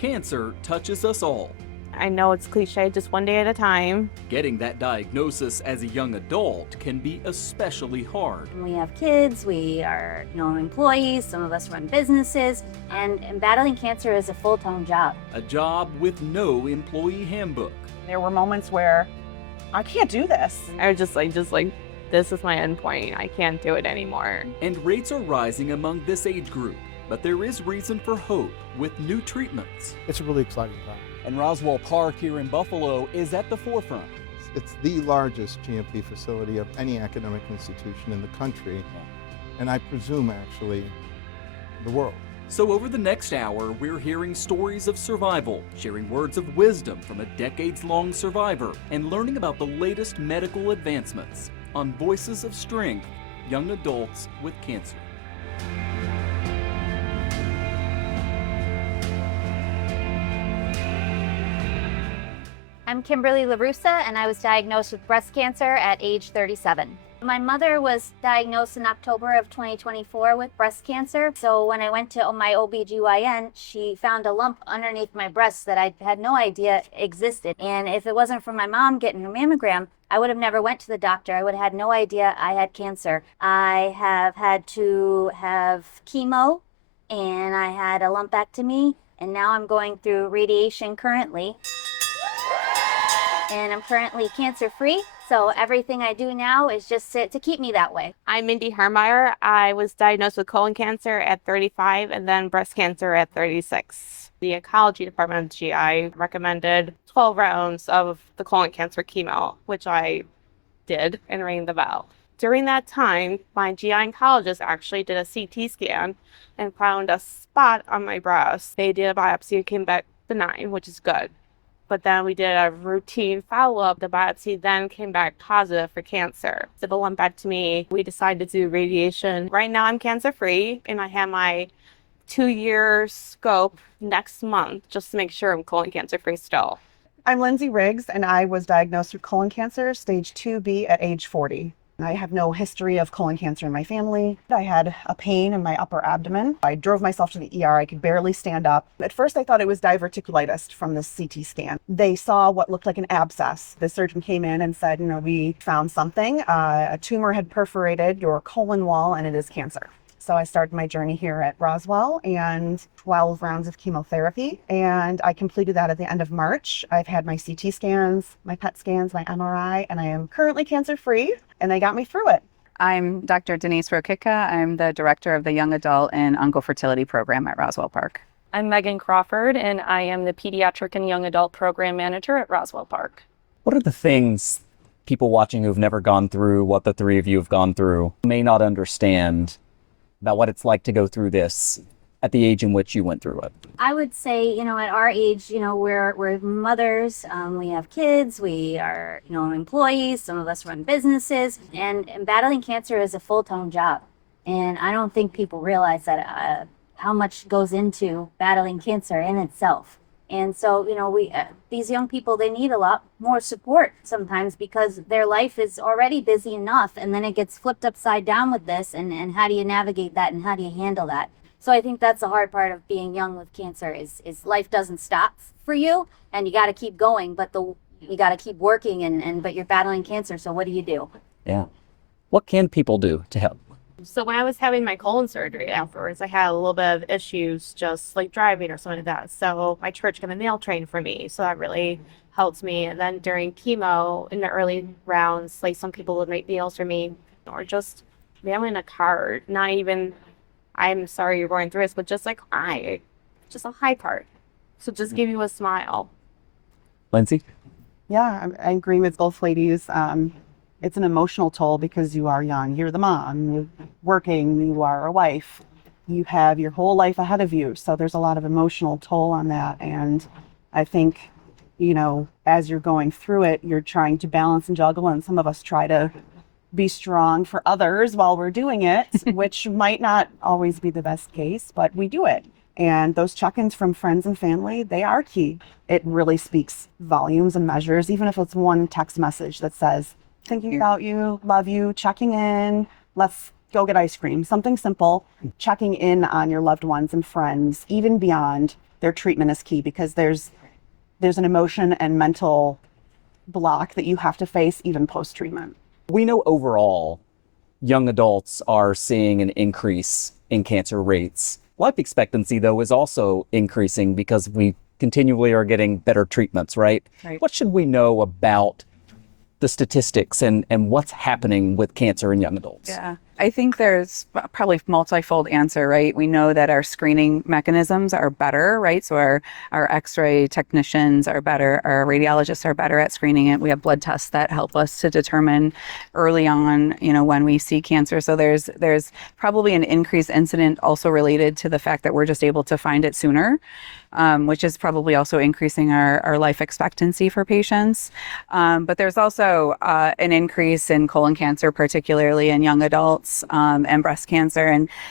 Cancer touches us all. I know it's cliche, just one day at a time. Getting that diagnosis as a young adult can be especially hard. We have kids, we are, employees, some of us run businesses, and battling cancer is a full-time job. A job with no employee handbook. There were moments where I can't do this. I was just like, this is my end point. I can't do it anymore. And rates are rising among this age group, but there is reason for hope with new treatments. It's a really exciting time. And Roswell Park here in Buffalo is at the forefront. It's the largest GMP facility of any academic institution in the country, and I presume actually the world. So over the next hour, we're hearing stories of survival, sharing words of wisdom from a decades-long survivor, and learning about the latest medical advancements on Voices of Strength, Young Adults with Cancer. I'm Kimberly LaRussa, and I was diagnosed with breast cancer at age 37. My mother was diagnosed in October of 2024 with breast cancer. So when I went to my OBGYN, she found a lump underneath my breast that I had no idea existed. And if it wasn't for my mom getting her mammogram, I would have never went to the doctor. I would have had no idea I had cancer. I have had to have chemo, and I had a lumpectomy, and now I'm going through radiation currently. And I'm currently cancer-free, so everything I do now is just to keep me that way. I'm Mindy Harmeyer. I was diagnosed with colon cancer at 35 and then breast cancer at 36. The oncology department of GI recommended 12 rounds of the colon cancer chemo, which I did and rang the bell. During that time, my GI oncologist actually did a CT scan and found a spot on my breast. They did a biopsy, it came back benign, which is good. But then we did a routine follow-up. The biopsy then came back positive for cancer. So the lumpectomy, we decided to do radiation. Right now I'm cancer-free, and I have my 2-year scope next month just to make sure I'm colon cancer-free still. I'm Lindsay Riggs, and I was diagnosed with colon cancer, stage 2B at age 40. I have no history of colon cancer in my family. I had a pain in my upper abdomen. I drove myself to the ER. I could barely stand up. At first, I thought it was diverticulitis from the CT scan. They saw what looked like an abscess. The surgeon came in and said, we found something. A tumor had perforated your colon wall, and it is cancer. So I started my journey here at Roswell and 12 rounds of chemotherapy, and I completed that at the end of March. I've had my CT scans, my PET scans, my MRI, and I am currently cancer-free, and they got me through it. I'm Dr. Denise Rokitka. I'm the director of the Young Adult and Oncofertility Program at Roswell Park. I'm Megan Crawford, and I am the Pediatric and Young Adult Program Manager at Roswell Park. What are the things people watching who've never gone through what the three of you have gone through may not understand about what it's like to go through this at the age in which you went through it? I would say, at our age, we're mothers, we have kids, we are, employees, some of us run businesses, and battling cancer is a full-time job. And I don't think people realize that how much goes into battling cancer in itself. And so, these young people, they need a lot more support sometimes because their life is already busy enough, and then it gets flipped upside down with this, and how do you navigate that and how do you handle that? So I think that's the hard part of being young with cancer is life doesn't stop for you, and you got to keep going, but you got to keep working, but you're battling cancer, so what do you do? Yeah. What can people do to help? So when I was having my colon surgery afterwards, I had a little bit of issues just like driving or something like that. So my church got a nail train for me. So that really helped me. And then during chemo in the early rounds, like some people would make meals for me or just mailing a card. Not even, I'm sorry you're going through this, but just like hi, just a hi card. So just give you a smile. Lindsay? Yeah, I agree with both ladies. It's an emotional toll because you are young. You're the mom, you're working, you are a wife. You have your whole life ahead of you. So there's a lot of emotional toll on that. And I think, as you're going through it, you're trying to balance and juggle. And some of us try to be strong for others while we're doing it, which might not always be the best case, but we do it. And those check-ins from friends and family, they are key. It really speaks volumes and measures, even if it's one text message that says, thinking about you, love you, checking in, let's go get ice cream, something simple. Checking in on your loved ones and friends, even beyond their treatment, is key, because there's an emotion and mental block that you have to face even post-treatment. We know overall young adults are seeing an increase in cancer rates. Life expectancy, though, is also increasing because we continually are getting better treatments, right? Right. What should we know about the statistics and what's happening with cancer in young adults? Yeah, I think there's probably multifold answer, right? We know that our screening mechanisms are better, right? So our x-ray technicians are better, our radiologists are better at screening it. We have blood tests that help us to determine early on, when we see cancer. So there's probably an increased incident also related to the fact that we're just able to find it sooner. Which is probably also increasing our life expectancy for patients. But there's also an increase in colon cancer, particularly in young adults, and breast cancer.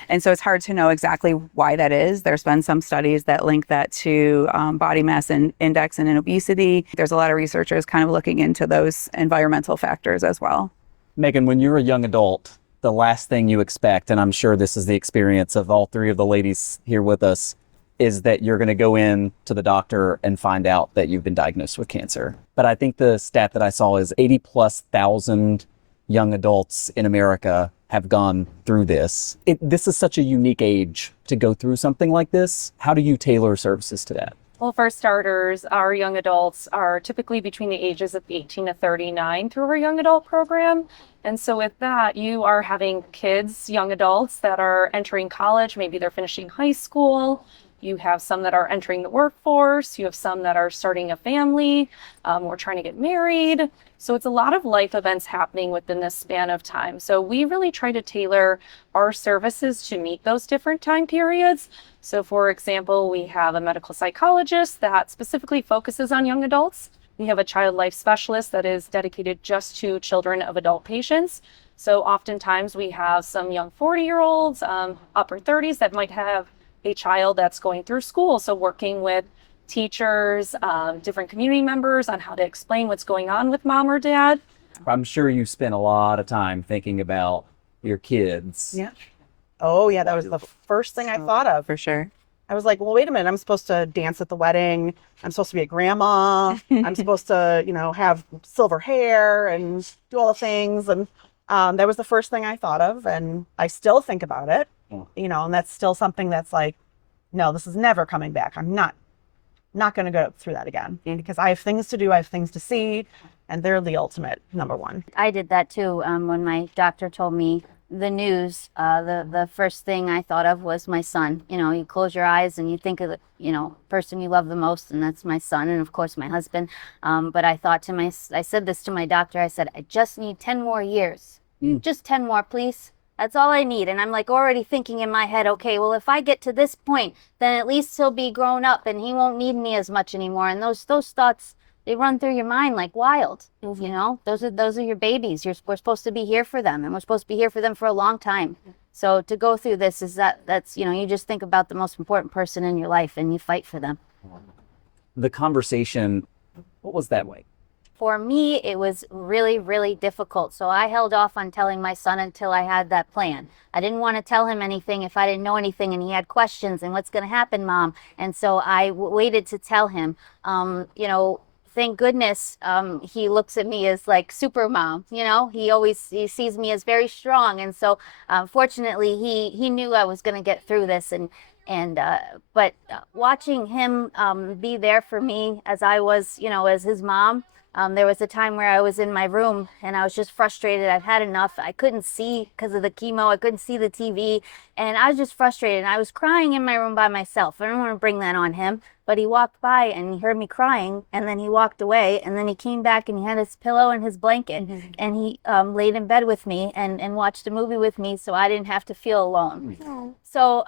And so it's hard to know exactly why that is. There's been some studies that link that to body mass index and in obesity. There's a lot of researchers kind of looking into those environmental factors as well. Megan, when you're a young adult, the last thing you expect, and I'm sure this is the experience of all three of the ladies here with us, is that you're going to go in to the doctor and find out that you've been diagnosed with cancer. But I think the stat that I saw is 80,000+ young adults in America have gone through this. This is such a unique age to go through something like this. How do you tailor services to that? Well, for starters, our young adults are typically between the ages of 18 to 39 through our young adult program. And so with that, you are having kids, young adults that are entering college, maybe they're finishing high school. You have some that are entering the workforce. You have some that are starting a family or trying to get married. So it's a lot of life events happening within this span of time. So we really try to tailor our services to meet those different time periods. So for example, we have a medical psychologist that specifically focuses on young adults. We have a child life specialist that is dedicated just to children of adult patients. So oftentimes we have some young 40-year-olds, upper 30s that might have a child that's going through school. So working with teachers, different community members on how to explain what's going on with mom or dad. I'm sure you spent a lot of time thinking about your kids. Yeah. Oh, yeah, that was the first thing I thought of. For sure. I was like, well, wait a minute. I'm supposed to dance at the wedding. I'm supposed to be a grandma. I'm supposed to, have silver hair and do all the things. And that was the first thing I thought of. And I still think about it, and that's still something that's like, no, this is never coming back. I'm not going to go through that again because I have things to do. I have things to see. And they're the ultimate number one. I did that too. When my doctor told me the news, the first thing I thought of was my son. You close your eyes and you think of the, person you love the most, and that's my son, and of course my husband. But I thought I said this to my doctor. I said, I just need 10 more years. Just 10 more, please. That's all I need. And I'm like already thinking in my head, okay, well, if I get to this point, then at least he'll be grown up and he won't need me as much anymore. And those thoughts, they run through your mind like wild. Those are your babies. We're supposed to be here for them, and we're supposed to be here for them for a long time. So to go through this that's you just think about the most important person in your life and you fight for them. The conversation, what was that like? For me, it was really, really difficult. So I held off on telling my son until I had that plan. I didn't want to tell him anything if I didn't know anything and he had questions and what's going to happen, Mom. And so I waited to tell him. Thank goodness he looks at me as like super mom. He sees me as very strong. And so fortunately, he knew I was going to get through this. But watching him be there for me as I was, as his mom. There was a time where I was in my room and I was just frustrated. I've had enough. I couldn't see because of the chemo. I couldn't see the TV. And I was just frustrated. And I was crying in my room by myself. I don't want to bring that on him. But he walked by and he heard me crying. And then he walked away. And then he came back and he had his pillow and his blanket. And he laid in bed with me and watched a movie with me so I didn't have to feel alone. So,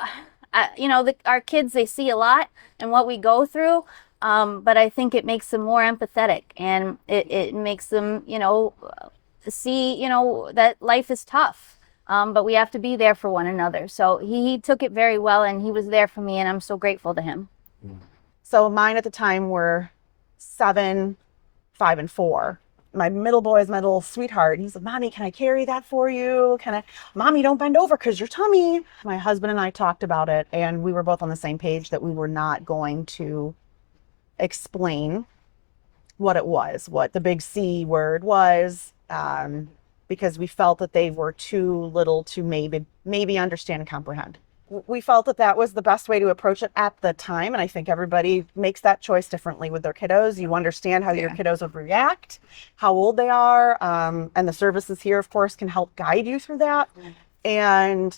our kids, they see a lot and what we go through. But I think it makes them more empathetic, and it makes them, see, that life is tough. But we have to be there for one another. So he took it very well, and he was there for me, and I'm so grateful to him. So mine at the time were 7, 5, and 4. my middle boy is my little sweetheart. He's like, Mommy, can I carry that for you? Mommy, don't bend over because your tummy. My husband and I talked about it, and we were both on the same page that we were not going to explain what it was, what the big C word was, because we felt that they were too little to maybe understand and comprehend. We felt that that was the best way to approach it at the time. And I think everybody makes that choice differently with their kiddos. You understand how your kiddos would react, how old they are. And the services here, of course, can help guide you through that. And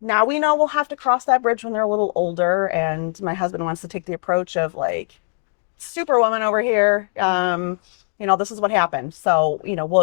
now we know we'll have to cross that bridge when they're a little older. And my husband wants to take the approach of like, Superwoman over here. This is what happened. So,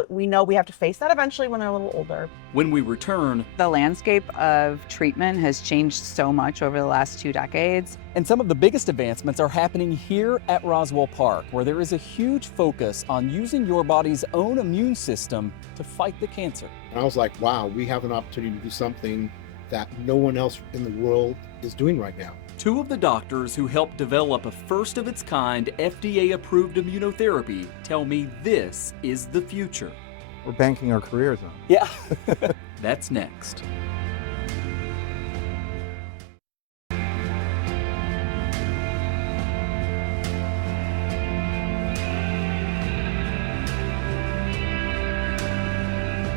we know we have to face that eventually when they're a little older. When we return, The landscape of treatment has changed so much over the last 2 decades. and some of the biggest advancements are happening here at Roswell Park, where there is a huge focus on using your body's own immune system to fight the cancer. And I was like, wow, we have an opportunity to do something that no one else in the world is doing right now. 2 of the doctors who helped develop a first-of-its-kind FDA-approved immunotherapy tell me this is the future. We're banking our careers on it. Yeah. That's next.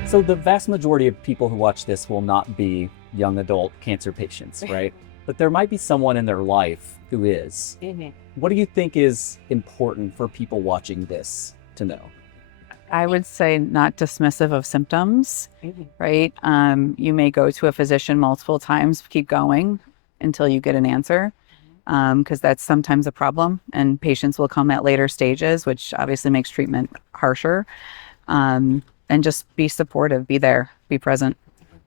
So the vast majority of people who watch this will not be young adult cancer patients, right? But there might be someone in their life who is. What do you think is important for people watching this to know? I would say not dismissive of symptoms, right? You may go to a physician multiple times, keep going until you get an answer, because that's sometimes a problem. And patients will come at later stages, which obviously makes treatment harsher. And just be supportive, be there, be present.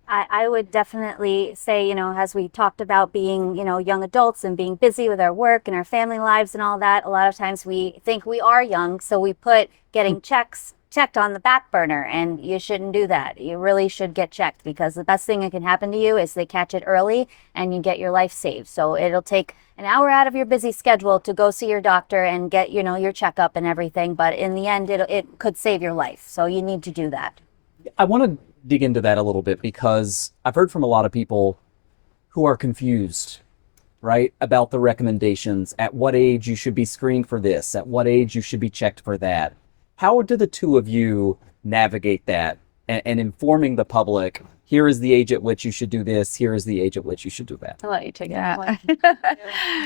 I would definitely say, as we talked about being, young adults and being busy with our work and our family lives and all that, a lot of times we think we are young, so we put getting checked on the back burner, and you shouldn't do that. You really should get checked, because the best thing that can happen to you is they catch it early and you get your life saved. So it'll take an hour out of your busy schedule to go see your doctor and get, your checkup and everything, but in the end, it could save your life. So you need to do that. I want to dig into that a little bit, because I've heard from a lot of people who are confused, right, about the recommendations, at what age you should be screened for this, at what age you should be checked for that. How do the 2 of you navigate that and informing the public, here is the age at which you should do this, here is the age at which you should do that? I'll let you take Yeah. that one.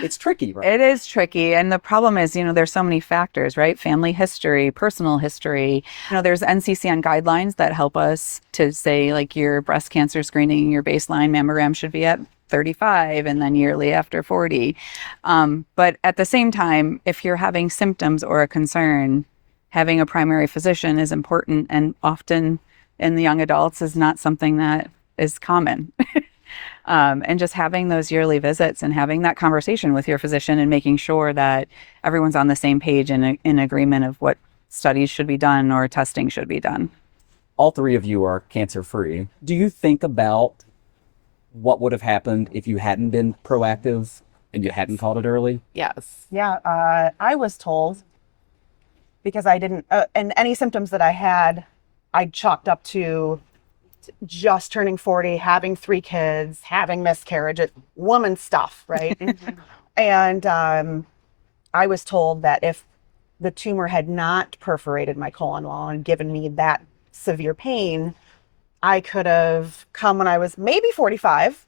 It's tricky, right? It is tricky. And the problem is, there's so many factors, right? Family history, personal history. There's NCCN guidelines that help us to say, like, your breast cancer screening, your baseline mammogram should be at 35 and then yearly after 40. But at the same time, if you're having symptoms or a concern, having a primary physician is important, and often in the young adults is not something that is common. And just having those yearly visits and having that conversation with your physician and making sure that everyone's on the same page and in agreement of what studies should be done or testing should be done. All 3 of you are cancer-free. Do you think about what would have happened if you hadn't been proactive and you hadn't caught it early? Yes. Yeah, I was told, because I didn't, and any symptoms that I had, I chalked up to just turning 40, having 3 kids, having miscarriages, woman stuff, right? And I was told that if the tumor had not perforated my colon wall and given me that severe pain, I could have come when I was maybe 45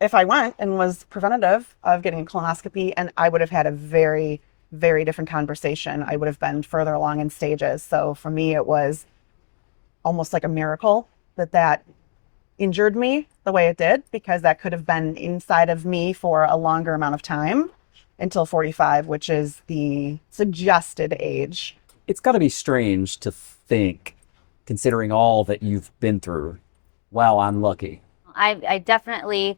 if I went and was preventative of getting a colonoscopy, and I would have had a very, very different conversation. I would have been further along in stages. So for me, it was almost like a miracle that injured me the way it did, because that could have been inside of me for a longer amount of time, until 45, which is the suggested age. It's got to be strange to think, considering all that you've been through, wow, I'm lucky. I definitely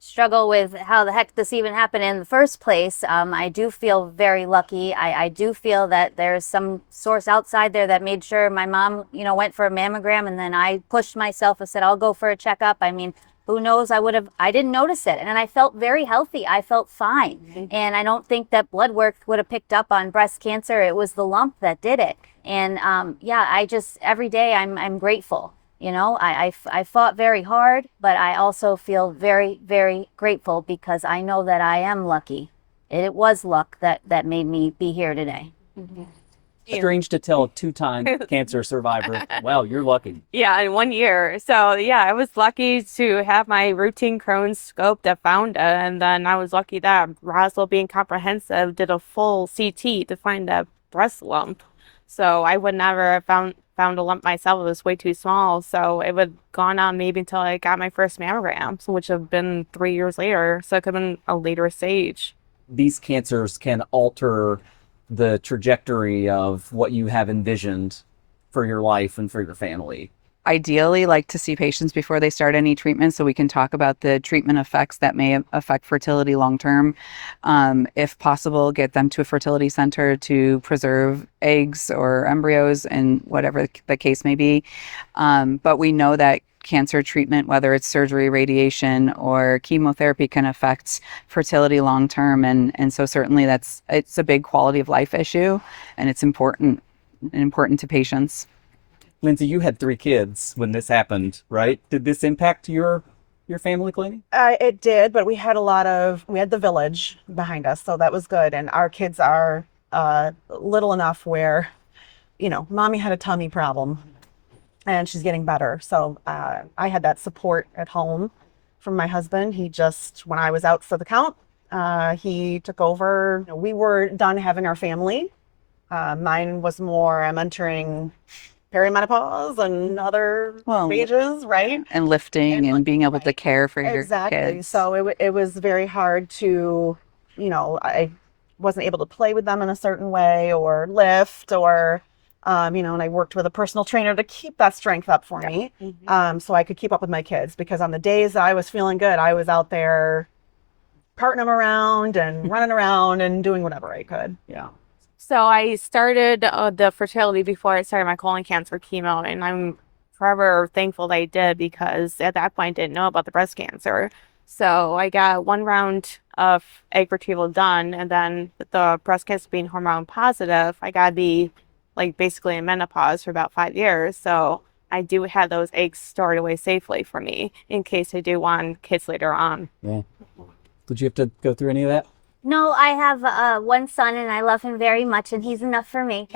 struggle with how the heck this even happened in the first place. I do feel very lucky. I do feel that there's some source outside there that made sure my mom, went for a mammogram, and then I pushed myself and said, I'll go for a checkup. I mean, who knows? I didn't notice it. And I felt very healthy. I felt fine. And I don't think that blood work would have picked up on breast cancer. It was the lump that did it. And yeah, I just every day I'm grateful. You know, I fought very hard, but I also feel very, very grateful because I know that I am lucky. It was luck that made me be here today. Strange to tell a two-time cancer survivor, wow, you're lucky. Yeah, in 1 year. So yeah, I was lucky to have my routine Crohn's scope that found it, and then I was lucky that Roswell, being comprehensive, did a full CT to find a breast lump. So I would never have found a lump myself. It was way too small. So it would gone on maybe until I got my first mammogram, so which have been 3 years later. So it could have been a later stage. These cancers can alter the trajectory of what you have envisioned for your life and for your family. Ideally, like to see patients before they start any treatment so we can talk about the treatment effects that may affect fertility long term. If possible, get them to a fertility center to preserve eggs or embryos and whatever the case may be. But we know that cancer treatment, whether it's surgery, radiation, or chemotherapy, can affect fertility long term. And so certainly it's a big quality of life issue, and it's important to patients. Lindsay, you had 3 kids when this happened, right? Did this impact your family, Clancy? It did, but we had the village behind us, so that was good. And our kids are little enough where, you know, mommy had a tummy problem and she's getting better. So I had that support at home from my husband. He just, when I was out for the count, he took over. We were done having our family. Mine was more, I'm entering perimenopause and other stages, right? And lifting and being able to care for your Exactly. kids. So it was very hard to, you know, I wasn't able to play with them in a certain way or lift or, you know, and I worked with a personal trainer to keep that strength up for me, so I could keep up with my kids, because on the days that I was feeling good, I was out there parting them around and running around and doing whatever I could. Yeah. So I started the fertility before I started my colon cancer chemo, and I'm forever thankful that I did, because at that point I didn't know about the breast cancer. So I got 1 round of egg retrieval done, and then the breast cancer being hormone positive, I got to be like basically in menopause for about 5 years. So I do have those eggs stored away safely for me in case I do want kids later on. Yeah. Did you have to go through any of that? No, I have 1 son and I love him very much, and he's enough for me.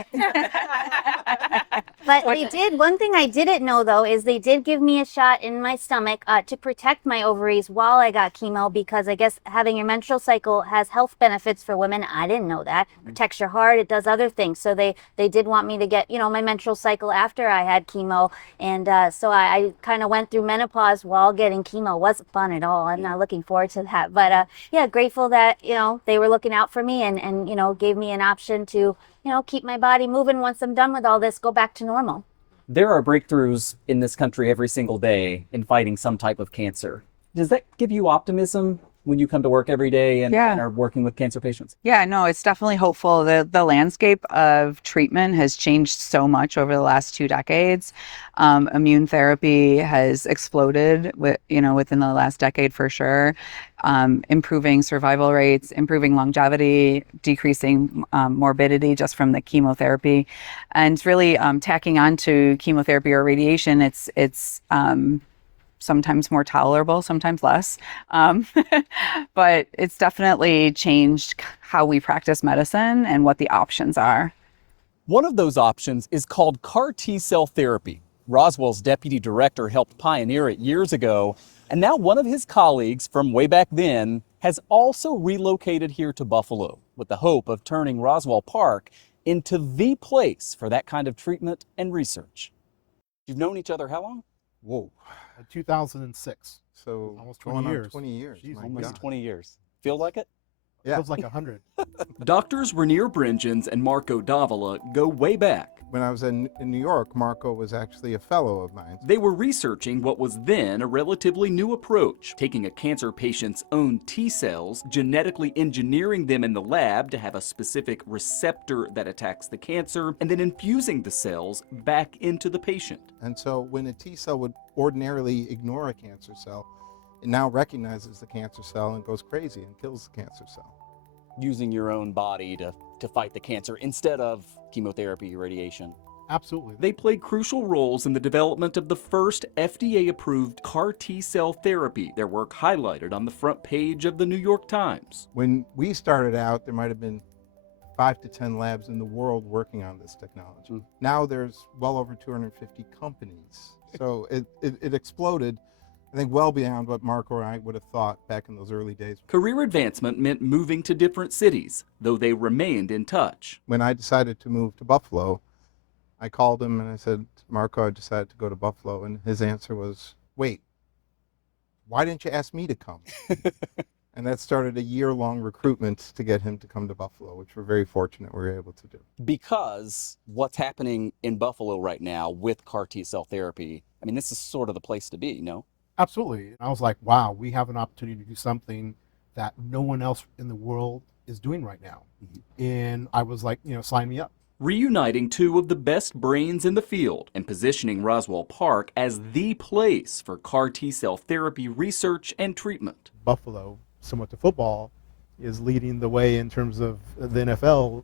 But one thing I didn't know though is they did give me a shot in my stomach to protect my ovaries while I got chemo, because I guess having your menstrual cycle has health benefits for women. I didn't know that. It protects your heart, it does other things. So they did want me to get, you know, my menstrual cycle after I had chemo. And so I kind of went through menopause while getting chemo. It wasn't fun at all. I'm not looking forward to that. But yeah, grateful that, you know, they were looking out for me and, you know, gave me an option to, you know, keep my body moving once I'm done with all this, go back to normal. There are breakthroughs in this country every single day in fighting some type of cancer. Does that give you optimism when you come to work every day and are working with cancer patients? Yeah, no, it's definitely hopeful. The landscape of treatment has changed so much over the last 2 decades. Immune therapy has exploded within the last decade for sure. Improving survival rates, improving longevity, decreasing morbidity just from the chemotherapy, and really tacking on to chemotherapy or radiation. It's sometimes more tolerable, sometimes less. But it's definitely changed how we practice medicine and what the options are. One of those options is called CAR T-cell therapy. Roswell's deputy director helped pioneer it years ago, and now one of his colleagues from way back then has also relocated here to Buffalo with the hope of turning Roswell Park into the place for that kind of treatment and research. You've known each other how long? Whoa. 2006. So Almost 20 going on years. 20 years. Jeez, my Almost God. 20 years. Feel like it? Yeah. Feels like 100. Doctors Rainier Bringens and Marco Davila go way back. When I was in New York, Marco was actually a fellow of mine. They were researching what was then a relatively new approach, taking a cancer patient's own T cells, genetically engineering them in the lab to have a specific receptor that attacks the cancer, and then infusing the cells back into the patient. And so when a T cell would ordinarily ignore a cancer cell, it now recognizes the cancer cell and goes crazy and kills the cancer cell. using your own body to fight the cancer instead of chemotherapy, radiation. Absolutely. They played crucial roles in the development of the first FDA-approved CAR T-cell therapy, their work highlighted on the front page of the New York Times. When we started out, there might have been 5 to 10 labs in the world working on this technology. Now there's well over 250 companies. So it exploded, I think, well beyond what Mark or I would have thought back in those early days. Career advancement meant moving to different cities, though they remained in touch. When I decided to move to Buffalo, I called him and I said, Marco, I decided to go to Buffalo. And his answer was, wait, why didn't you ask me to come? And that started a year-long recruitment to get him to come to Buffalo, which we're very fortunate we were able to do. Because what's happening in Buffalo right now with CAR T-cell therapy, I mean, this is sort of the place to be, no? Absolutely. I was like, wow, we have an opportunity to do something that no one else in the world is doing right now. And I was like, sign me up. Reuniting two of the best brains in the field and positioning Roswell Park as the place for CAR T-cell therapy research and treatment. Buffalo, similar to football, is leading the way in terms of the NFL.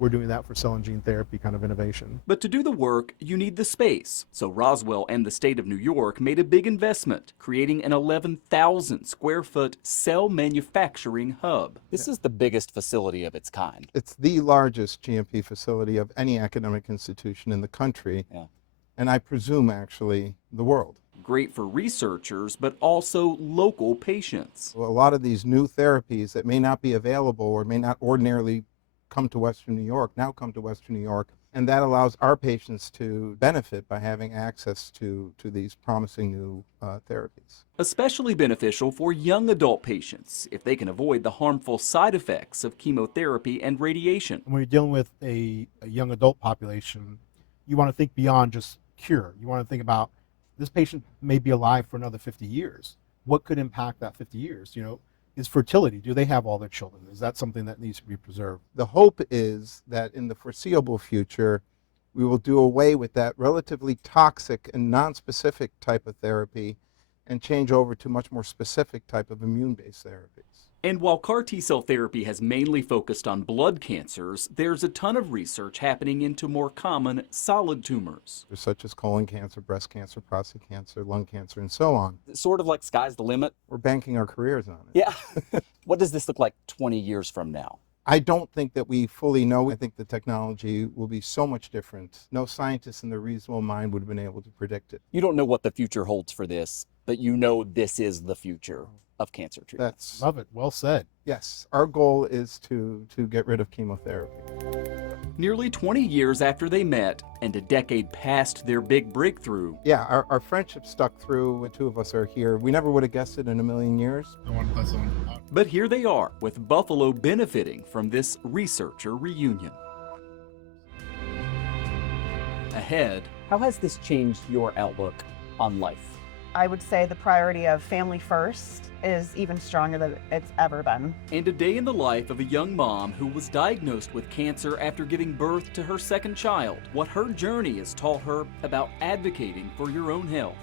We're doing that for cell and gene therapy kind of innovation. But to do the work, you need the space. So Roswell and the state of New York made a big investment, creating an 11,000 square foot cell manufacturing hub. This is the biggest facility of its kind. It's the largest GMP facility of any academic institution in the country, and I presume actually the world. Great for researchers, but also local patients. A lot of these new therapies that may not be available or may not ordinarily come to Western New York now come to Western New York, and that allows our patients to benefit by having access to these promising new therapies. Especially beneficial for young adult patients if they can avoid the harmful side effects of chemotherapy and radiation. When you're dealing with a young adult population, you want to think beyond just cure. You want to think about, this patient may be alive for another 50 years. What could impact that 50 years? Is fertility, do they have all their children? Is that something that needs to be preserved? The hope is that in the foreseeable future, we will do away with that relatively toxic and nonspecific type of therapy and change over to much more specific type of immune-based therapies. And while CAR T-cell therapy has mainly focused on blood cancers, there's a ton of research happening into more common solid tumors. Such as colon cancer, breast cancer, prostate cancer, lung cancer, and so on. It's sort of like sky's the limit. We're banking our careers on it. Yeah. What does this look like 20 years from now? I don't think that we fully know. I think the technology will be so much different. No scientist in their reasonable mind would have been able to predict it. You don't know what the future holds for this, but you know this is the future of cancer treatment. Love it. Well said. Yes, our goal is to get rid of chemotherapy. Nearly 20 years after they met and a decade past their big breakthrough. Yeah, our friendship stuck through. The two of us are here. We never would have guessed it in a million years. I want to play some. But here they are, with Buffalo benefiting from this researcher reunion. Ahead, how has this changed your outlook on life? I would say the priority of family first is even stronger than it's ever been. And a day in the life of a young mom who was diagnosed with cancer after giving birth to her second child. What her journey has taught her about advocating for your own health.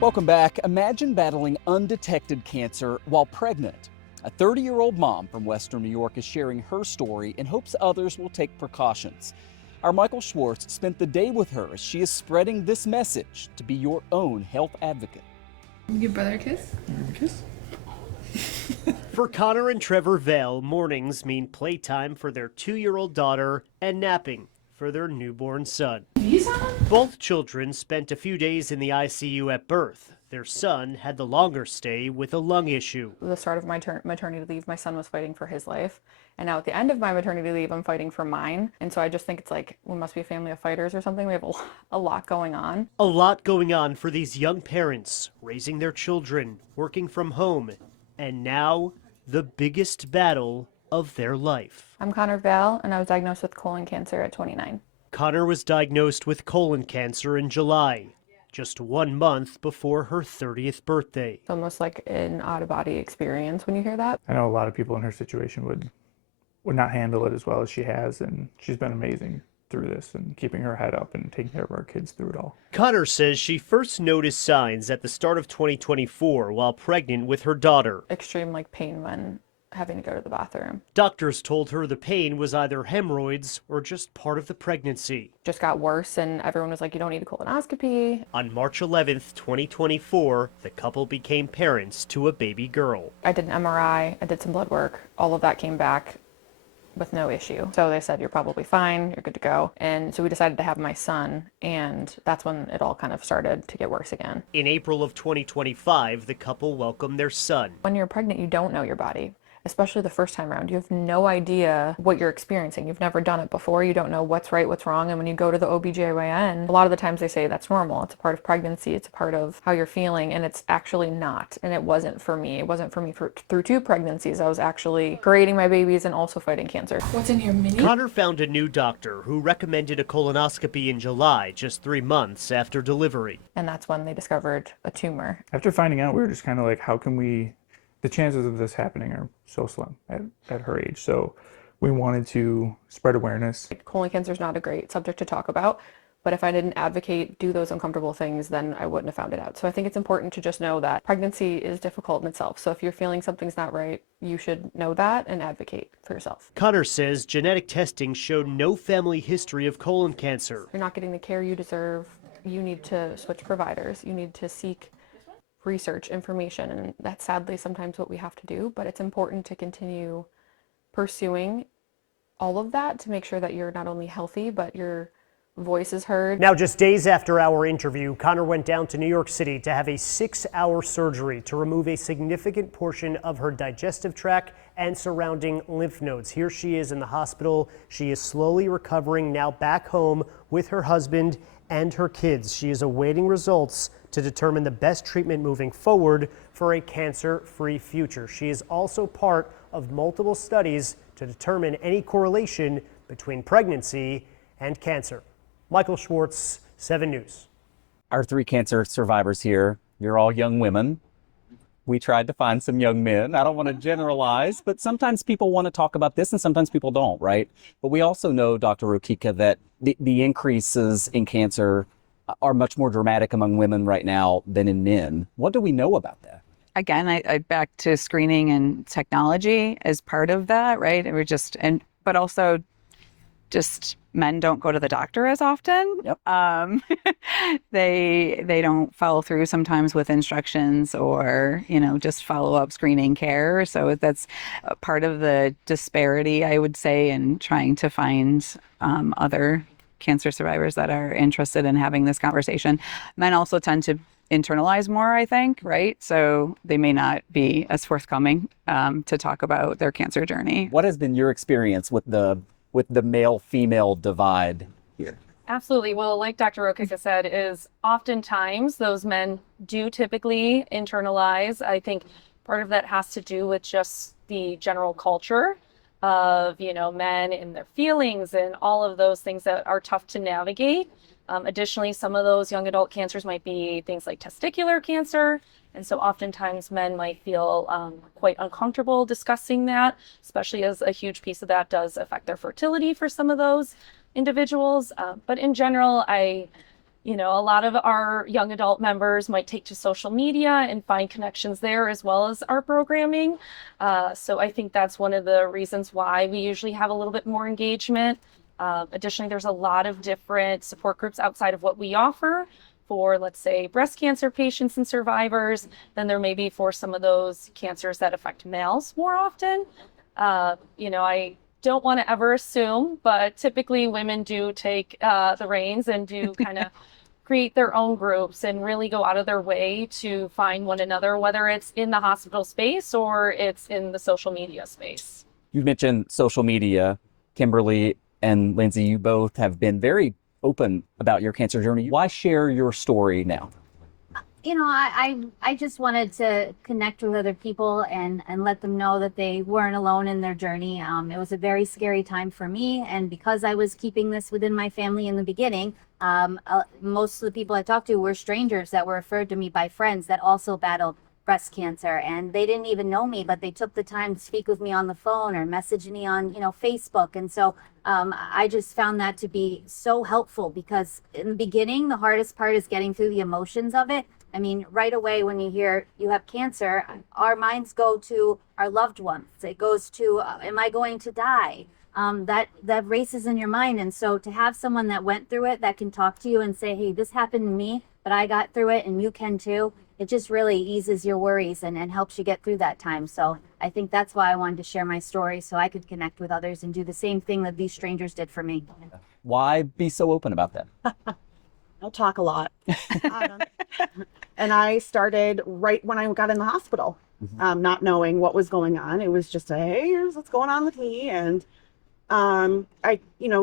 Welcome back. Imagine battling undetected cancer while pregnant. A 30-year-old mom from Western New York is sharing her story and hopes others will take precautions. Our Michael Schwartz spent the day with her as she is spreading this message to be your own health advocate. Give brother a kiss. Kiss. For Connor and Trevor Vale, mornings mean playtime for their 2-year-old daughter and napping for their newborn son. Both children spent a few days in the ICU at birth. Their son had the longer stay with a lung issue. At the start of my maternity leave, my son was fighting for his life. And now at the end of my maternity leave, I'm fighting for mine. And so I just think it's like, we must be a family of fighters or something. We have a lot going on. A lot going on for these young parents, raising their children, working from home, and now the biggest battle of their life. I'm Connor Vale, and I was diagnosed with colon cancer at 29. Connor was diagnosed with colon cancer in July, just 1 month before her 30th birthday. It's almost like an out-of-body experience when you hear that. I know a lot of people in her situation would not handle it as well as she has, and she's been amazing through this and keeping her head up and taking care of our kids through it all. Connor says she first noticed signs at the start of 2024 while pregnant with her daughter. Extreme pain when having to go to the bathroom. Doctors told her the pain was either hemorrhoids or just part of the pregnancy. Just got worse and everyone was like, you don't need a colonoscopy. On March 11th, 2024, the couple became parents to a baby girl. I did an MRI, I did some blood work. All of that came back with no issue. So they said, you're probably fine, you're good to go. And so we decided to have my son, and that's when it all kind of started to get worse again. In April of 2025, the couple welcomed their son. When you're pregnant, you don't know your body. Especially the first time around. You have no idea what you're experiencing. You've never done it before. You don't know what's right, what's wrong. And when you go to the OBGYN, a lot of the times they say that's normal. It's a part of pregnancy. It's a part of how you're feeling. And it's actually not. And it wasn't for me. It wasn't for me through 2 pregnancies. I was actually creating my babies and also fighting cancer. What's in here, Minnie? Connor found a new doctor who recommended a colonoscopy in July, just 3 months after delivery. And that's when they discovered a tumor. After finding out, we were just kind of like, how can we, the chances of this happening are so slim at her age. So we wanted to spread awareness. Colon cancer is not a great subject to talk about, but if I didn't advocate, do those uncomfortable things, then I wouldn't have found it out. So I think it's important to just know that pregnancy is difficult in itself. So if you're feeling something's not right, you should know that and advocate for yourself. Connor says genetic testing showed no family history of colon cancer. You're not getting the care you deserve. You need to switch providers. You need to seek research information, and that's sadly sometimes what we have to do, but it's important to continue pursuing all of that to make sure that you're not only healthy but your voice is heard. Now, just days after our interview, Connor went down to New York City to have a 6-hour surgery to remove a significant portion of her digestive tract and surrounding lymph nodes. Here she is in the hospital. She is slowly recovering, now back home with her husband and her kids. She is awaiting results to determine the best treatment moving forward for a cancer-free future. She is also part of multiple studies to determine any correlation between pregnancy and cancer. Michael Schwartz, 7 News. Our 3 cancer survivors here, you're all young women. We tried to find some young men. I don't want to generalize, but sometimes people want to talk about this and sometimes people don't, right? But we also know, Dr. Rokicka, that the increases in cancer are much more dramatic among women right now than in men. What do we know about that? Again, I back to screening and technology as part of that, right? And but also just men don't go to the doctor as often. Yep. They don't follow through sometimes with instructions or, just follow up screening care. So that's a part of the disparity, I would say, in trying to find other cancer survivors that are interested in having this conversation. Men also tend to internalize more, I think, right? So they may not be as forthcoming to talk about their cancer journey. What has been your experience with the male-female divide here? Absolutely. Well, like Dr. Rokicka said, is oftentimes those men do typically internalize. I think part of that has to do with just the general culture of, men and their feelings and all of those things that are tough to navigate. Additionally, some of those young adult cancers might be things like testicular cancer. And so oftentimes men might feel quite uncomfortable discussing that, especially as a huge piece of that does affect their fertility for some of those individuals. But in general, a lot of our young adult members might take to social media and find connections there as well as our programming. So I think that's one of the reasons why we usually have a little bit more engagement. Additionally, there's a lot of different support groups outside of what we offer for, let's say, breast cancer patients and survivors than there may be for some of those cancers that affect males more often. I don't want to ever assume, but typically women do take the reins and do kind of create their own groups and really go out of their way to find one another, whether it's in the hospital space or it's in the social media space. You mentioned social media. Kimberly and Lindsay, you both have been very open about your cancer journey. Why share your story now? I just wanted to connect with other people and let them know that they weren't alone in their journey. It was a very scary time for me. And because I was keeping this within my family in the beginning, most of the people I talked to were strangers that were referred to me by friends that also battled breast cancer, and they didn't even know me, but they took the time to speak with me on the phone or message me on, Facebook. And so I just found that to be so helpful, because in the beginning, the hardest part is getting through the emotions of it. I mean, right away when you hear you have cancer, our minds go to our loved ones. It goes to, am I going to die? That races in your mind. And so to have someone that went through it that can talk to you and say, hey, this happened to me, but I got through it and you can too. It just really eases your worries and helps you get through that time. So I think that's why I wanted to share my story, so I could connect with others and do the same thing that these strangers did for me. Why be so open about that? I'll talk a lot. And I started right when I got in the hospital, not knowing what was going on. It was just hey, here's what's going on with me. And I,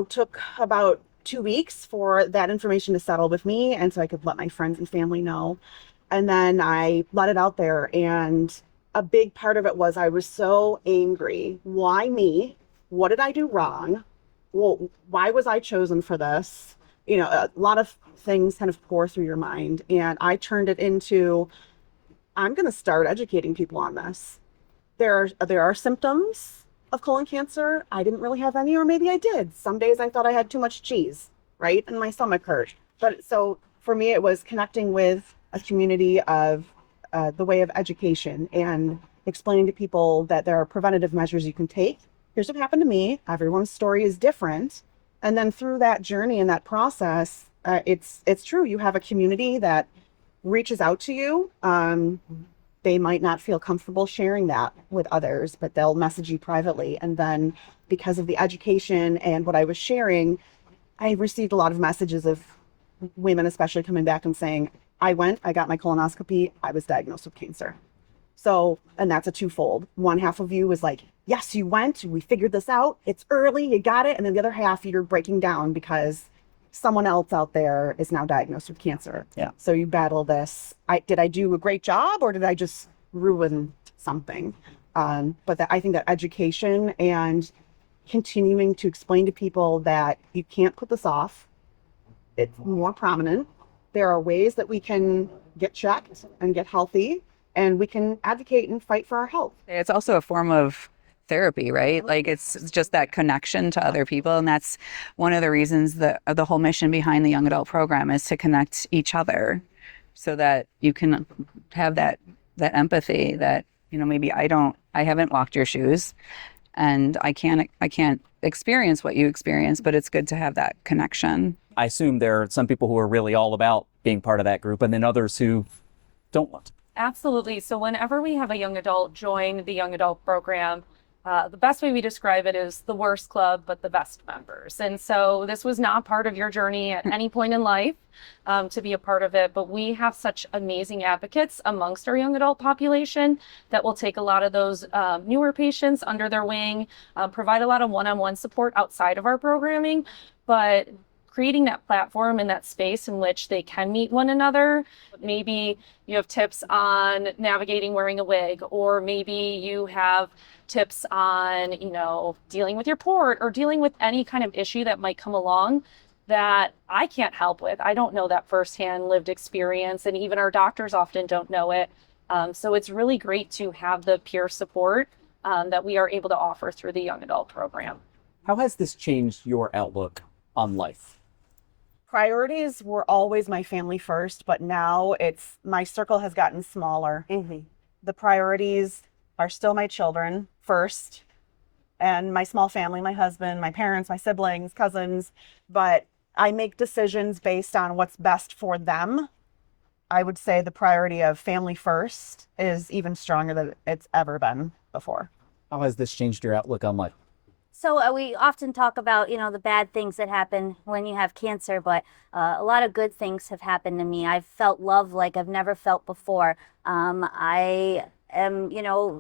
took about 2 weeks for that information to settle with me, and so I could let my friends and family know. And then I let it out there, and a big part of it was I was so angry. Why me? What did I do wrong? Well, why was I chosen for this? A lot of things kind of pour through your mind, and I turned it into, I'm going to start educating people on this. There are symptoms of colon cancer. I didn't really have any, or maybe I did. Some days I thought I had too much cheese, right? And my stomach hurt. But so for me, it was connecting with a community of the way of education and explaining to people that there are preventative measures you can take. Here's what happened to me. Everyone's story is different. And then through that journey and that process, it's true. You have a community that reaches out to you. They might not feel comfortable sharing that with others, but they'll message you privately. And then because of the education and what I was sharing, I received a lot of messages of women, especially, coming back and saying, I got my colonoscopy, I was diagnosed with cancer. So, and that's a twofold. One half of you was like, yes, you went, we figured this out, it's early, you got it. And then the other half, you're breaking down because someone else out there is now diagnosed with cancer. Yeah. So you battle this. Did I do a great job, or did I just ruin something? But I think that education and continuing to explain to people that you can't put this off, it's more prominent. There are ways that we can get checked and get healthy, and we can advocate and fight for our health. It's also a form of therapy, right? Like, it's just that connection to other people. And that's one of the reasons that the whole mission behind the young adult program is to connect each other, so that you can have that empathy that, maybe I haven't walked your shoes, and I can't experience what you experience, but it's good to have that connection. I assume there are some people who are really all about being part of that group, and then others who don't want to. Absolutely. So whenever we have a young adult join the young adult program, the best way we describe it is the worst club, but the best members. And so this was not part of your journey at any point in life to be a part of it, but we have such amazing advocates amongst our young adult population that will take a lot of those newer patients under their wing, provide a lot of one-on-one support outside of our programming, but creating that platform and that space in which they can meet one another. Maybe you have tips on navigating wearing a wig, or maybe you have tips on, dealing with your port, or dealing with any kind of issue that might come along that I can't help with. I don't know that firsthand lived experience, and even our doctors often don't know it. So it's really great to have the peer support that we are able to offer through the young adult program. How has this changed your outlook on life? Priorities were always my family first, but now my circle has gotten smaller. The priorities are still my children first, and my small family, my husband, my parents, my siblings, cousins, but I make decisions based on what's best for them. I would say the priority of family first is even stronger than it's ever been before. How has this changed your outlook on life? So we often talk about, the bad things that happen when you have cancer, but a lot of good things have happened to me. I've felt love like I've never felt before. I am,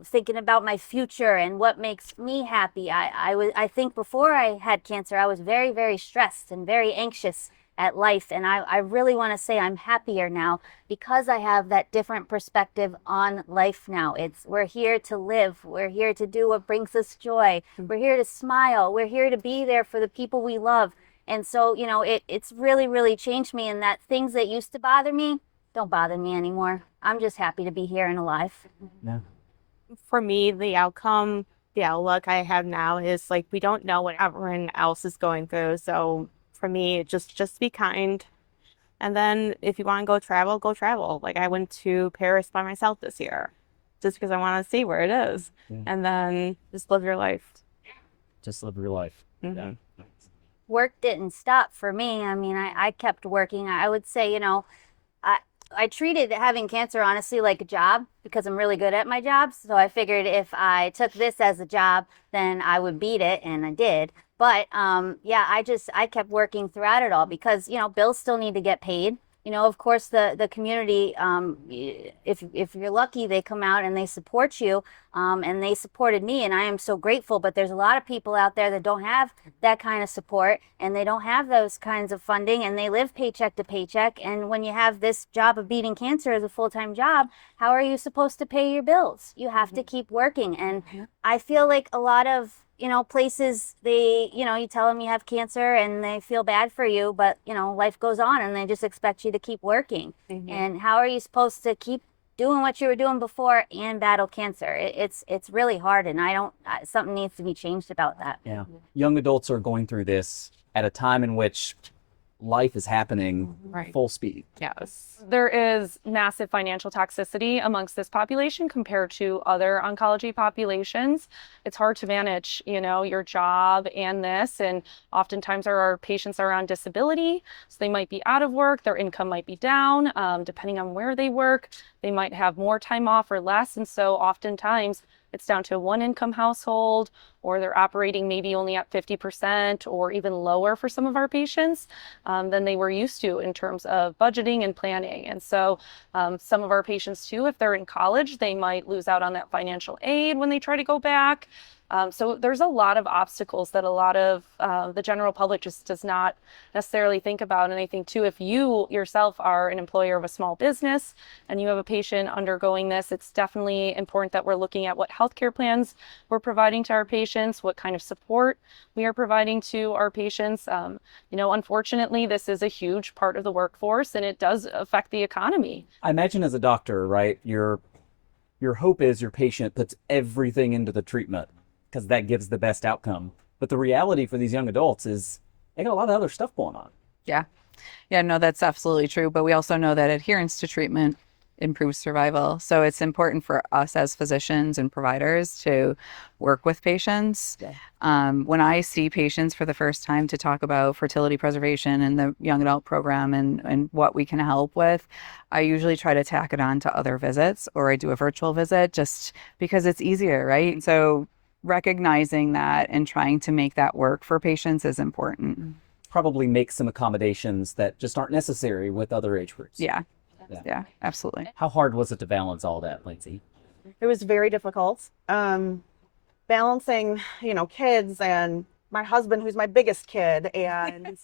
thinking about my future and what makes me happy. I think before I had cancer, I was very, very stressed and very anxious at life. And I really want to say I'm happier now because I have that different perspective on life now. We're here to live. We're here to do what brings us joy. We're here to smile. We're here to be there for the people we love. And so, it's really, really changed me, in that things that used to bother me, don't bother me anymore. I'm just happy to be here and alive. Yeah. For me, the outcome, the outlook I have now is like we don't know what everyone else is going through. So for me, just be kind. And then if you want to go travel, go travel. Like I went to Paris by myself this year just because I want to see where it is. Yeah. And then just live your life. Just live your life. Mhm. Yeah. Work didn't stop for me. I mean, I kept working. I would say, you know, I treated having cancer honestly like a job because I'm really good at my job. So I figured if I took this as a job, then I would beat it, and I did. But yeah, I kept working throughout it all because, you know, bills still need to get paid. You know, of course, the community, if you're lucky, they come out and they support you, and they supported me, and I am so grateful. But there's a lot of people out there that don't have that kind of support, and they don't have those kinds of funding, and they live paycheck to paycheck. And when you have this job of beating cancer as a full-time job, how are you supposed to pay your bills? You have to keep working. And I feel like a lot of, you know, places, they, you know, you tell them you have cancer and they feel bad for you, but, you know, life goes on and they just expect you to keep working. And how are you supposed to keep doing what you were doing before and battle cancer? It's really hard, and something needs to be changed about that. Yeah. Young adults are going through this at a time in which life is happening Right. full speed. Yes. There is massive financial toxicity amongst this population compared to other oncology populations. It's hard to manage, you know, your job and this, and oftentimes our patients are on disability, so they might be out of work, their income might be down, depending on where they work, they might have more time off or less, and so oftentimes it's down to a one-income household, or they're operating maybe only at 50% or even lower for some of our patients than they were used to in terms of budgeting and planning. And so some of our patients too, if they're in college, they might lose out on that financial aid when they try to go back. So there's a lot of obstacles that a lot of the general public just does not necessarily think about. And I think too, if you yourself are an employer of a small business and you have a patient undergoing this, it's definitely important that we're looking at what healthcare plans we're providing to our patients, what kind of support we are providing to our patients. You know, unfortunately, this is a huge part of the workforce and it does affect the economy. I imagine as a doctor, right, your hope is your patient puts everything into the treatment because that gives the best outcome. But the reality for these young adults is they got a lot of other stuff going on. Yeah. Yeah, no, that's absolutely true. But we also know that adherence to treatment improves survival. So it's important for us as physicians and providers to work with patients. When I see patients for the first time to talk about fertility preservation and the young adult program and what we can help with, I usually try to tack it on to other visits, or I do a virtual visit just because it's easier, right? So recognizing that and trying to make that work for patients is important. Probably make some accommodations that just aren't necessary with other age groups. Yeah, absolutely. How hard was it to balance all that, Lindsay? It was very difficult. Balancing, you know, kids and my husband, who's my biggest kid, and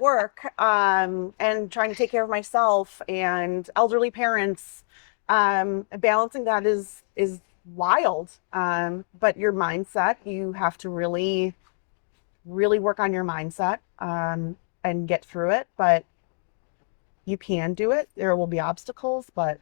work, and trying to take care of myself and elderly parents. Balancing that is wild. But your mindset, you have to really work on your mindset, and get through it. But you can do it. There will be obstacles, but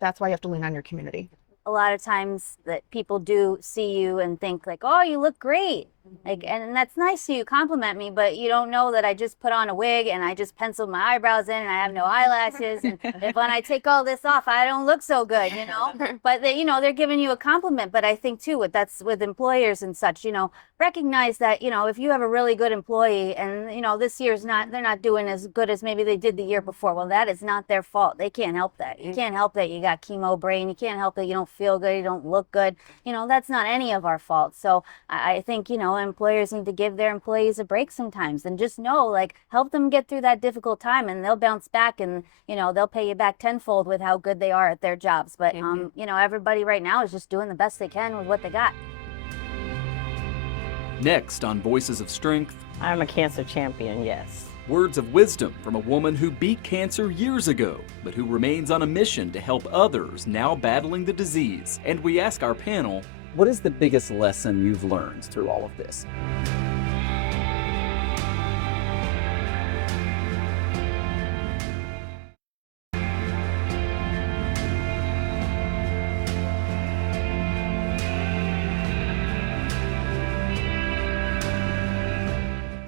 that's why you have to lean on your community. A lot of times that people do see you and think like, oh, you look great. Like, and that's nice to you, compliment me, but you don't know that I just put on a wig and I just penciled my eyebrows in and I have no eyelashes. And if when I take all this off, I don't look so good, you know? But they, you know, they're giving you a compliment. But I think too, that's with employers and such, you know, recognize that, you know, if you have a really good employee and, you know, this year's they're not doing as good as maybe they did the year before. Well, that is not their fault. They can't help that. You can't help that you got chemo brain. You can't help that you don't feel good. You don't look good. You know, that's not any of our fault. So I think, you know, employers need to give their employees a break sometimes and just know, like, help them get through that difficult time and they'll bounce back and, you know, they'll pay you back tenfold with how good they are at their jobs. But, you know, everybody right now is just doing the best they can with what they got. Next on Voices of Strength, I'm a cancer champion, yes. words of wisdom from a woman who beat cancer years ago, but who remains on a mission to help others now battling the disease. And we ask our panel, what is the biggest lesson you've learned through all of this?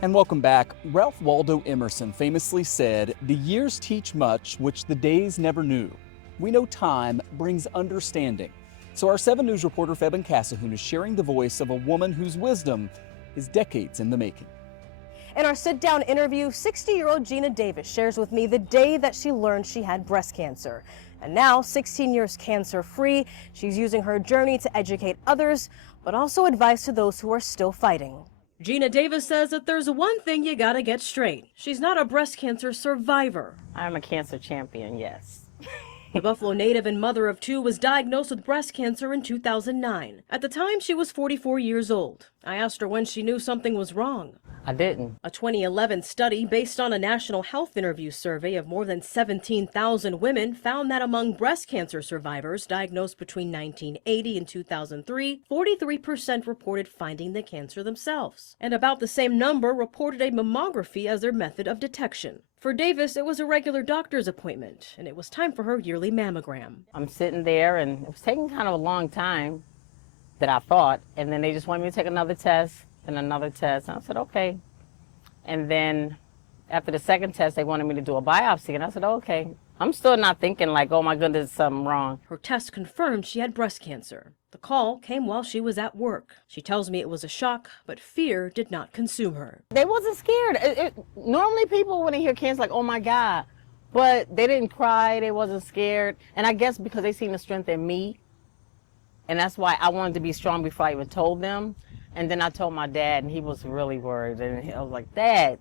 And welcome back. Ralph Waldo Emerson famously said, "The years teach much which the days never knew." We know time brings understanding. So our 7 News reporter Febin Casahoon is sharing the voice of a woman whose wisdom is decades in the making. In our sit-down interview, 60-year-old Gina Davis shares with me the day that she learned she had breast cancer. And now, 16 years cancer-free, she's using her journey to educate others, but also advice to those who are still fighting. Gina Davis says that there's one thing you gotta get straight. She's not a breast cancer survivor. I'm a cancer champion, yes. The Buffalo native and mother of 2 was diagnosed with breast cancer in 2009. At the time, she was 44 years old. I asked her when she knew something was wrong. I didn't. A 2011 study based on a national health interview survey of more than 17,000 women found that among breast cancer survivors diagnosed between 1980 and 2003, 43% reported finding the cancer themselves. And about the same number reported a mammography as their method of detection. For Davis, it was a regular doctor's appointment, and it was time for her yearly mammogram. I'm sitting there, and it was taking kind of a long time that I thought, and then they just wanted me to take another test and another test, and I said, okay. And then after the second test, they wanted me to do a biopsy, and I said, okay. I'm still not thinking like, oh my goodness, something wrong. Her test confirmed she had breast cancer. The call came while she was at work. She tells me it was a shock, but fear did not consume her. They wasn't scared. Normally people, when they hear cancer, like, oh my God, but they didn't cry, they wasn't scared. And I guess because they seen the strength in me, and that's why I wanted to be strong before I even told them. And then I told my dad, and he was really worried. And I was like, Dad,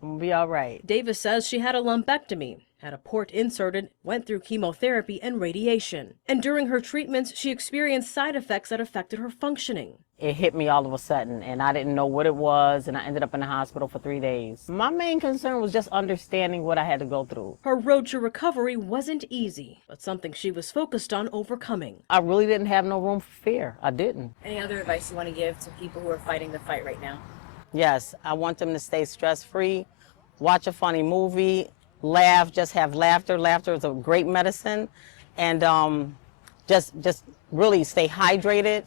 I'm gonna be all right. Davis says she had a lumpectomy, had a port inserted, went through chemotherapy and radiation. And during her treatments, she experienced side effects that affected her functioning. It hit me all of a sudden, and I didn't know what it was, and I ended up in the hospital for 3 days. My main concern was just understanding what I had to go through. Her road to recovery wasn't easy, but something she was focused on overcoming. I really didn't have no room for fear. I didn't. Any other advice you want to give to people who are fighting the fight right now? Yes, I want them to stay stress-free, watch a funny movie, laugh, just have laughter. Laughter is a great medicine. And just really stay hydrated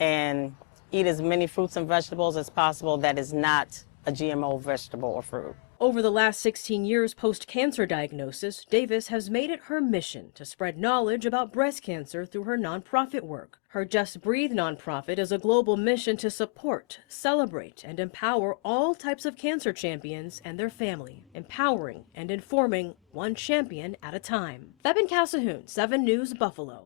and eat as many fruits and vegetables as possible that is not a GMO vegetable or fruit. Over the last 16 years post-cancer diagnosis, Davis has made it her mission to spread knowledge about breast cancer through her nonprofit work. Her Just Breathe nonprofit is a global mission to support, celebrate, and empower all types of cancer champions and their family, empowering and informing one champion at a time. Febin Casahoon, 7 News, Buffalo.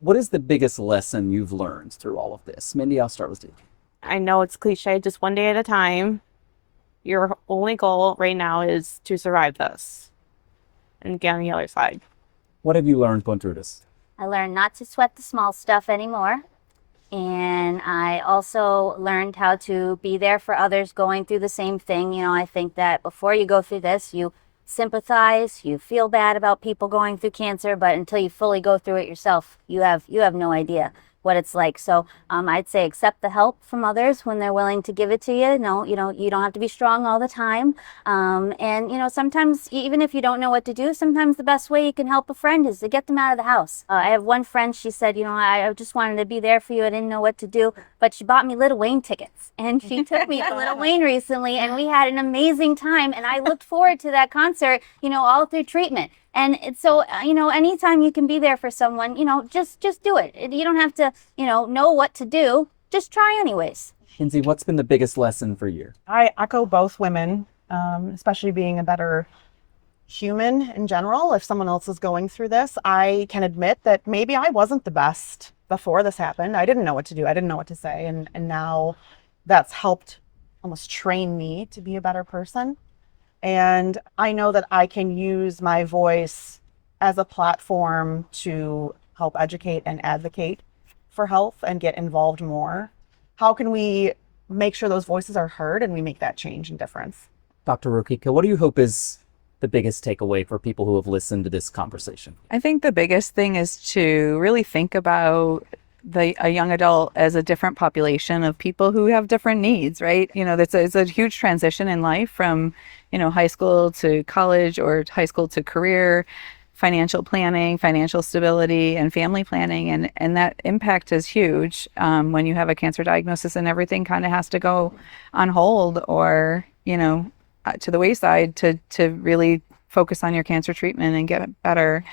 What is the biggest lesson you've learned through all of this? Mindy, I'll start with you. I know it's cliche, just one day at a time. Your only goal right now is to survive this and get on the other side. What have you learned going through this? I learned not to sweat the small stuff anymore. And I also learned how to be there for others going through the same thing. You know, I think that before you go through this, you sympathize, you feel bad about people going through cancer, but until you fully go through it yourself, you have no idea what it's like. So I'd say accept the help from others when they're willing to give it to you. No, you don't have to be strong all the time. And sometimes even if you don't know what to do, sometimes the best way you can help a friend is to get them out of the house. I have one friend, she said, I just wanted to be there for you. I didn't know what to do, but she bought me Little Wayne tickets, and she took me to Little Wayne recently, and we had an amazing time, and I looked forward to that concert, all through treatment. And so, anytime you can be there for someone, just do it. You don't have to, know what to do. Just try anyways. Kinsey, what's been the biggest lesson for you? I echo both women, especially being a better human in general. If someone else is going through this, I can admit that maybe I wasn't the best before this happened. I didn't know what to do. I didn't know what to say. And now that's helped almost train me to be a better person. And I know that I can use my voice as a platform to help educate and advocate for health and get involved more. How can we make sure those voices are heard and we make that change and difference? Dr. Rokicka, what do you hope is the biggest takeaway for people who have listened to this conversation? I think the biggest thing is to really think about a young adult as a different population of people who have different needs, right? It's a huge transition in life from, high school to college or high school to career, financial planning, financial stability, and family planning. And that impact is huge when you have a cancer diagnosis and everything kind of has to go on hold or, to the wayside to really focus on your cancer treatment and get better.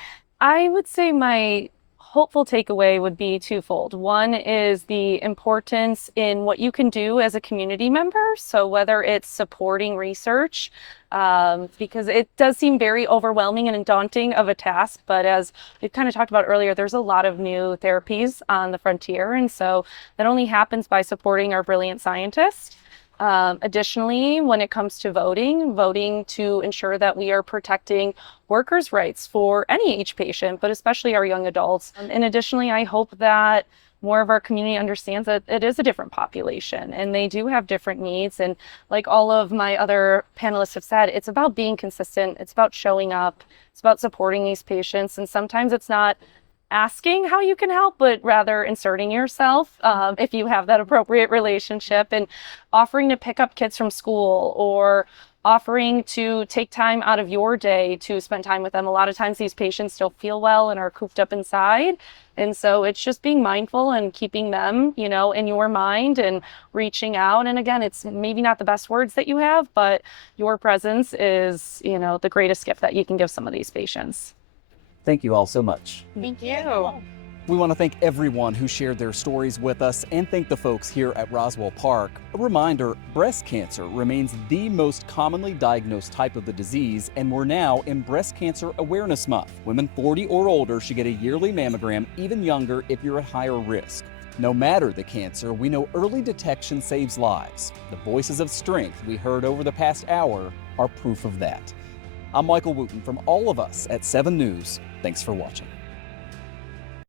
I would say my hopeful takeaway would be twofold. One is the importance in what you can do as a community member. So whether it's supporting research, because it does seem very overwhelming and daunting of a task, but as we kind of talked about earlier, there's a lot of new therapies on the frontier. And so that only happens by supporting our brilliant scientists. Additionally, when it comes to voting to ensure that we are protecting workers' rights for any age patient, but especially our young adults. And additionally, I hope that more of our community understands that it is a different population and they do have different needs. And like all of my other panelists have said, it's about being consistent. It's about showing up. It's about supporting these patients. And sometimes it's not asking how you can help, but rather inserting yourself if you have that appropriate relationship, and offering to pick up kids from school or offering to take time out of your day to spend time with them. A lot of times these patients don't feel well and are cooped up inside. And so it's just being mindful and keeping them, in your mind and reaching out. And again, it's maybe not the best words that you have, but your presence is, the greatest gift that you can give some of these patients. Thank you all so much. Thank you. We want to thank everyone who shared their stories with us and thank the folks here at Roswell Park. A reminder, breast cancer remains the most commonly diagnosed type of the disease, and we're now in Breast Cancer Awareness Month. Women 40 or older should get a yearly mammogram, even younger if you're at higher risk. No matter the cancer, we know early detection saves lives. The voices of strength we heard over the past hour are proof of that. I'm Michael Wooten from all of us at 7 News. Thanks for watching.